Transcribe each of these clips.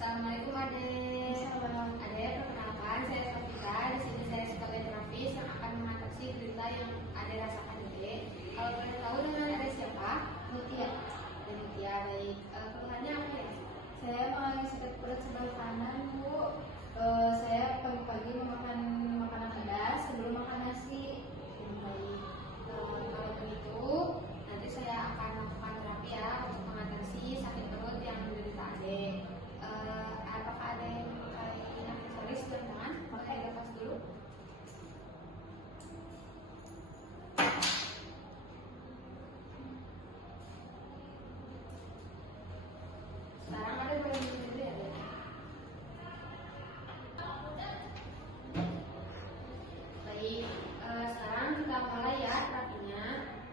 Assalamualaikum Ade. Assalamualaikum. Ade, perkenalkan saya Sofita. Di sini saya sebagai terapis yang akan mengatasi derita yang Ade rasakan Ade. Kalau boleh tahu dengan Ade siapa? Mutia. Mutia, baik. Keluhannya apa ya? Saya mengalami sakit perut sebelah kanan, Bu. Saya pagi-pagi memakan makanan pedas sebelum makan nasi. Baik. Kalau begitu, nanti saya akan melakukan terapi ya untuk mengatasi sakit perut yang menderita Ade. Apakah ada yang memakai aksesoris dan tangan? Boleh lepas dulu. Sekarang ada boleh minum dulu ya, Dek? Baik, sekarang kita mulai ya terapinya.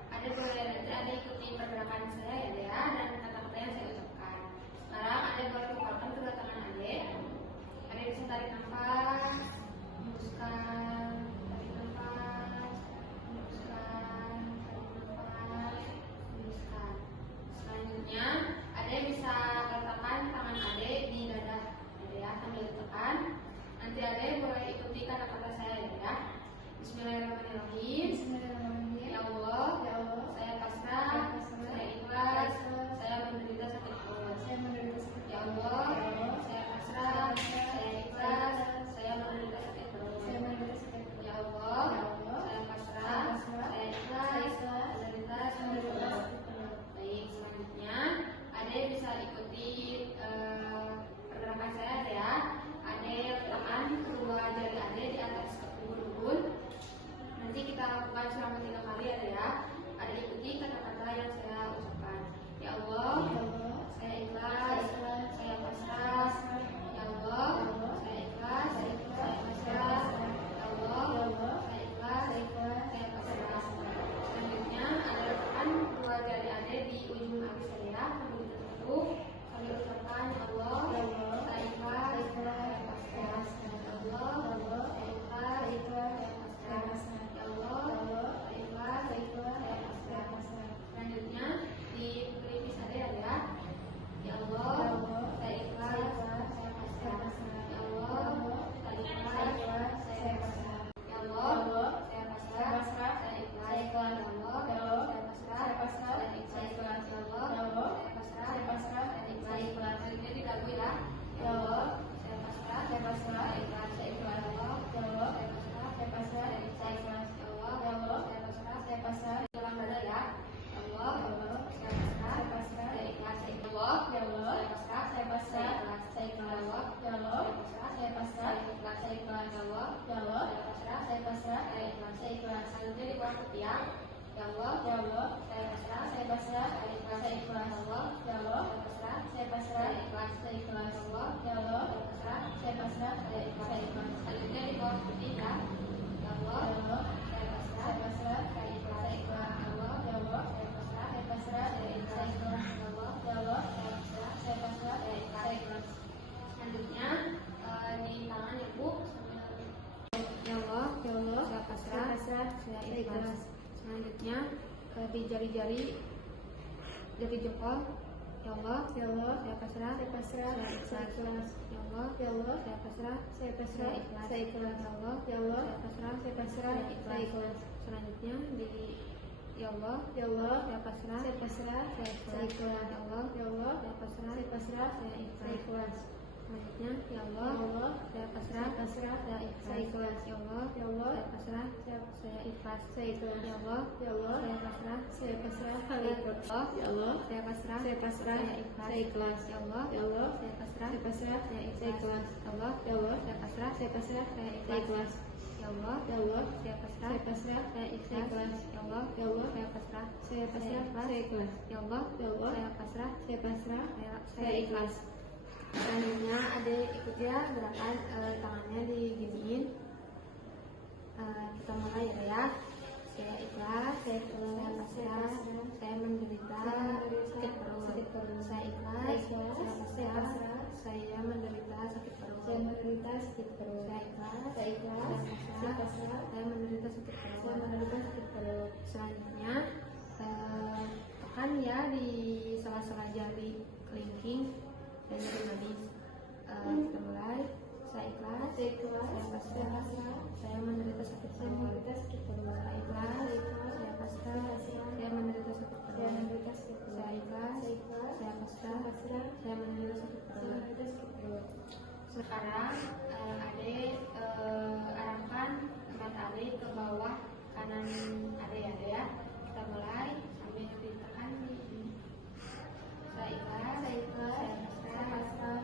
Ada boleh nanti ada ikuti pergerakan saya ya, Dek, ya, dan kata-kata yang saya ucapkan. Sekarang ada boleh keluarkan kedua tangan Ade. Ade bisa tarik nafas, hembuskan, tarik nafas, hembuskan, tarik nafas, hembuskan. Selanjutnya, Ade bisa letakkan tangan Ade di dada Ade ya, sambil tekan. Nanti Ade boleh ikuti kata-kata saya ya. Bismillahirrahmanirrahim. Bismillahirrahmanirrahim. Ya Allah, Ya Allah, saya pasrah, saya ikhlas, saya menderita sakit perut. saya menderita sakit Ya perut. Allah, Ya Allah, saya pasrah, saya ikhlas, saya menderita sakit perut. saya menderita sakit perut. Ya Allah, Ya Allah, saya pasrah, saya ikhlas, menderita sakit perut. Baik, selanjutnya Ade bisa ikuti pergerakan saya ya. Ade letakkan kedua jari Ade di atas ubun-ubun. Nanti kita lakukan selama 3 kali ya. Ade ikuti kata-kata yang saya ucapkan. Ya Allah, Ya Allah, saya ikhlas, saya pasrah. Ya Allah, saya ikhlas, saya pasrah. Ya Allah, saya ikhlas, saya pasrah. Selanjutnya ada letakkan dua jari Ade di ujung alis saya sambil ditutup sambil ucapkan ya Allah, saya ikhlas, saya pasrah. Ya Allah, saya ikhlas, saya pasrah. Ya Allah, saya ikhlas, saya pasrah. Selanjutnya di pelipis Ade ya. Ya Allah, saya ikhlas, saya pasrah. Ya Allah, saya ikhlas, saya pasrah. Ya Allah, saya pasrah, saya ikhlas. Ya Allah, saya pasrah, saya ikhlas. Ya Allah, saya pasrah, saya ikhlas. Selanjutnya di lagu ya. Ya Allah, saya pasrah, saya ikhlas. Ya Allah, saya pasrah, saya ikhlas. Ya Allah, saya pasrah. Dalam dada ya. Ya Allah, saya pasrah, saya ikhlas. Ya Allah, saya pasrah, saya ikhlas. Ya Allah, saya pasrah, saya ikhlas. Ya Allah, saya pasrah, saya ikhlas. Selanjutnya di bawah ketiak. Ya Allah, saya pasrah, saya ikhlas. Ya Allah, saya pasrah, saya ikhlas. Ya Allah, saya pasrah, saya ikhlas. Selanjutnya di bawah putih ya. Ya Allah, saya pasrah, saya ikhlas. Ya Allah, saya pasrah, saya ikhlas. Ya Allah, saya pasrah, saya ikhlas. Selanjutnya di tangan ya Bu. Ya Allah, saya pasrah, saya ikhlas. Selanjutnya di jari-jari jari jempol. Ya Allah, saya pasrah, saya ikhlas. Ya Allah, saya pasrah, saya ikhlas. Ya Allah, saya pasrah, saya ikhlas. Selanjutnya di Ya Allah, saya pasrah, saya ikhlas. Ya Allah, saya pasrah, saya ikhlas. Selanjutnya ya Allah, saya pasrah, saya ikhlas. Ya Allah, saya pasrah, saya ikhlas. Ya Allah, saya pasrah, saya ikhlas. Ya Allah, saya pasrah, saya ikhlas. Ya Allah, saya pasrah, saya ikhlas. Allah, saya pasrah, saya ikhlas. Ya Allah, saya pasrah, saya ikhlas. Ya Allah, saya pasrah, saya ikhlas. Ya Allah, saya pasrah, saya ikhlas. Selanjutnya ada ikut ya gerakan tangannya diginiin. Kita mulai ya. Saya ikhlas, saya pasrah, saya menderita sakit perut. Saya ikhlas, saya pasrah, saya menderita sakit perut. Saya ikhlas, saya pasrah, saya menderita sakit perut. Selanjutnya tekan ya di sela-sela jari kelingking dan jari manis. Kita mulai. Saya ikhlas. Saya ikhlas. Saya pasrah. Saya menderita sakit perut. Saya ikhlas. Saya pasrah. Saya menderita sakit perut. Saya ikhlas. Saya pasrah. Saya menderita sakit perut. Sekarang Ade arahkan mata Ade ke bawah kanan Ade ya. Kita mulai sambil ditekan. Saya ikhlas. Saya pasrah.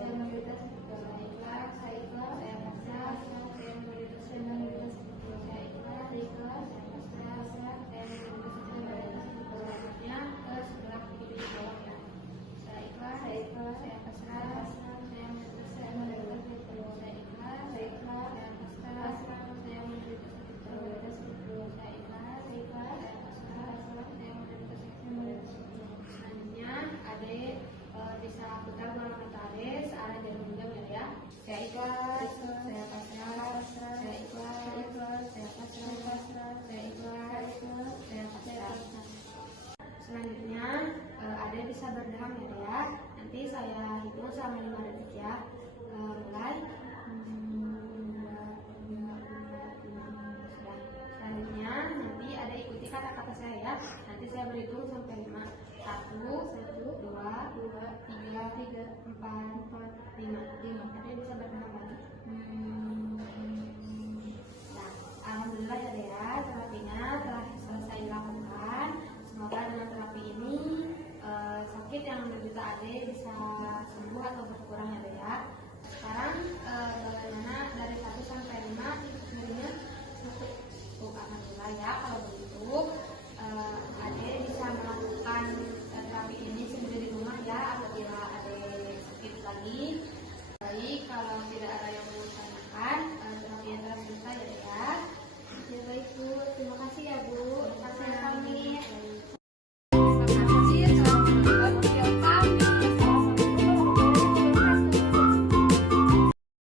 Saya menderita sakit perut. Saya ikhlas. Saya pasrah. Saya menderita sakit perut. Saya ikhlas. Saya pasrah. Saya menderita sakit perut. Selanjutnya ke sebelah kiri bawah ya. Saya ikhlas. Saya pasrah. Saya menderita sakit perut. Saya ikhlas. Saya pasrah. Saya menderita sakit perut. Saya ikhlas. Saya pasrah. Saya menderita sakit perut. Selanjutnya Ade bisa putar bola mata Ade searah jarum jam ya. Saya ikhlas. Saya pasrah. Saya ikhlas. Saya pasrah. Saya ikhlas. Saya pasrah. Selanjutnya Ade bisa berdeham ya. Nanti saya hitung selama 5 detik ya. Mulai. Selanjutnya nanti Ade ikuti kata-kata saya ya. Nanti saya berhitung sampai 5. 1, 2, 3, 4, 5. Ade bisa berdeham lagi. Nah, alhamdulillah ya, terapinya telah selesai dilakukan. Semoga dengan